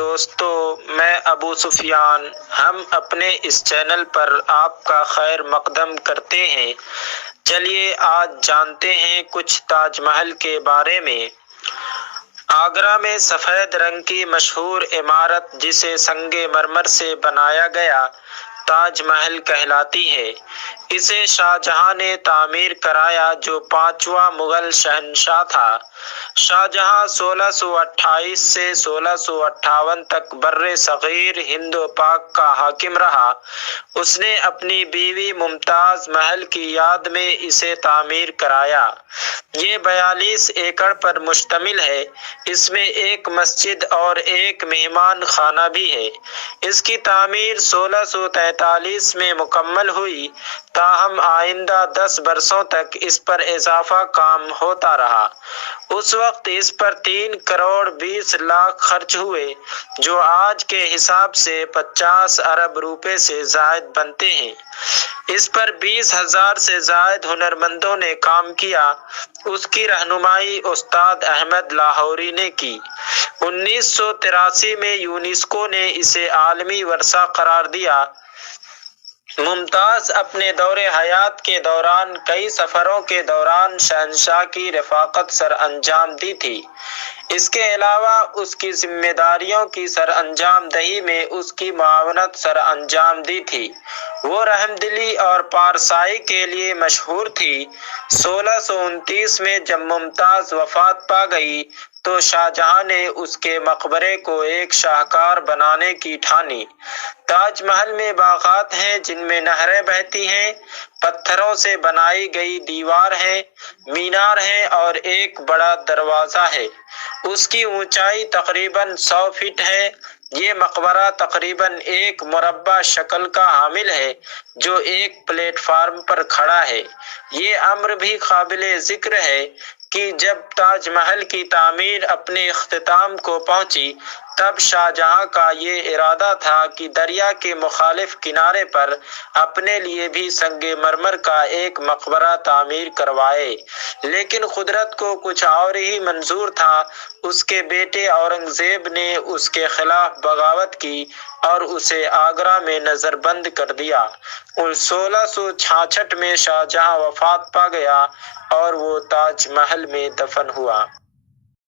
دوستو، میں ابو سفیان، ہم اپنے اس چینل پر آپ کا خیر مقدم کرتے ہیں۔ چلیے آج جانتے ہیں کچھ تاج محل کے بارے میں۔ آگرہ میں سفید رنگ کی مشہور عمارت جسے سنگ مرمر سے بنایا گیا تاج محل کہلاتی ہے۔ اسے شاہ جہاں نے تعمیر کرایا جو 5واں مغل شہنشاہ تھا۔ شاہ جہاں 1628 سے 1658 تک برِ صغیر ہند و پاک کا حاکم رہا۔ اس نے اپنی بیوی ممتاز محل کی یاد میں اسے تعمیر کرایا۔ یہ 42 ایکڑ پر مشتمل ہے۔ اس میں ایک مسجد اور ایک مہمان خانہ بھی ہے۔ اس کی تعمیر 1643 میں مکمل ہوئی، تاہم آئندہ 10 برسوں تک اس پر اضافہ کام ہوتا رہا۔ اس وقت اس پر 3 کروڑ 20 لاکھ خرچ ہوئے، جو آج کے حساب سے 50 ارب روپے سے زائد بنتے ہیں۔ اس پر 20,000 سے زائد ہنرمندوں نے کام کیا۔ اس کی رہنمائی استاد احمد لاہوری نے کی۔ 1983 میں یونیسکو نے اسے عالمی ورثہ قرار دیا۔ ممتاز اپنے دور حیات کے دوران کئی سفروں کے دوران شہنشاہ کی رفاقت سر انجام دی تھی۔ اس کے علاوہ اس کی ذمہ داریوں کی سر انجام دہی میں اس کی معاونت سر انجام دی تھی۔ وہ رحم دلی اور پارسائی کے لیے مشہور تھی۔ 1629 میں جب ممتاز وفات پا گئی تو شاہ جہاں نے اس کے مقبرے کو ایک شاہکار بنانے کی ٹھانی۔ تاج محل میں باغات ہیں جن میں نہریں بہتی ہیں، پتھروں سے بنائی گئی دیوار ہے، مینار ہے اور ایک بڑا دروازہ ہے۔ اس کی اونچائی تقریباً 100 فٹ ہے۔ یہ مقبرہ تقریباً ایک مربع شکل کا حامل ہے جو ایک پلیٹ فارم پر کھڑا ہے۔ یہ امر بھی قابل ذکر ہے کہ جب تاج محل کی تعمیر اپنے اختتام کو پہنچی تب شاہ جہاں کا یہ ارادہ تھا کہ دریا کے مخالف کنارے پر اپنے لیے بھی سنگ مرمر کا ایک مقبرہ تعمیر کروائے، لیکن قدرت کو کچھ اور ہی منظور تھا۔ اس کے بیٹے اورنگزیب نے اس کے خلاف بغاوت کی اور اسے آگرہ میں نظر بند کر دیا۔ 1666 میں شاہ جہاں وفات پا گیا اور وہ تاج محل میں دفن ہوا۔